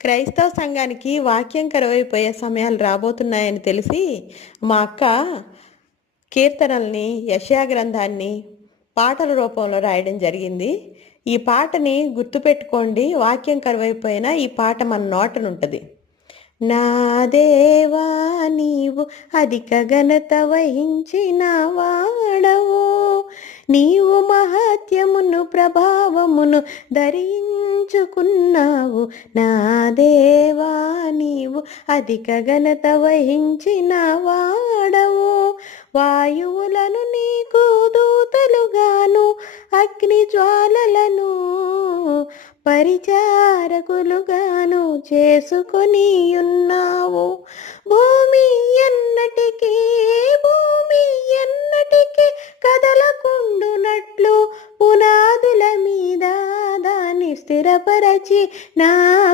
క్రైస్తవ సంఘానికి వాక్యం కరువైపోయే సమయాలు రాబోతున్నాయని తెలిసి మా అక్క కీర్తనల్ని, యెషయా గ్రంథాన్ని పాటల రూపంలో రాయడం జరిగింది. ఈ పాటని గుర్తుపెట్టుకోండి. వాక్యం కరువైపోయినా ఈ పాట మన నోటనుంటది. నా దేవా నీవు అధిక ఘనత వహించిన వాడవు, నీవు మహత్యమును ప్రభావమును ధరించుకున్నావు. నా దేవా నీవు అధిక ఘనత వహించిన వాడవు, వాయువులను నీకు దూతలుగాను అగ్ని జ్వాలలను పరిచారకులుగాను చేసుకొని ఉన్నావు. భూమి ఎన్నటికీ కదలకుండునట్లు పునాదుల మీద దాన్ని స్థిరపరచి నా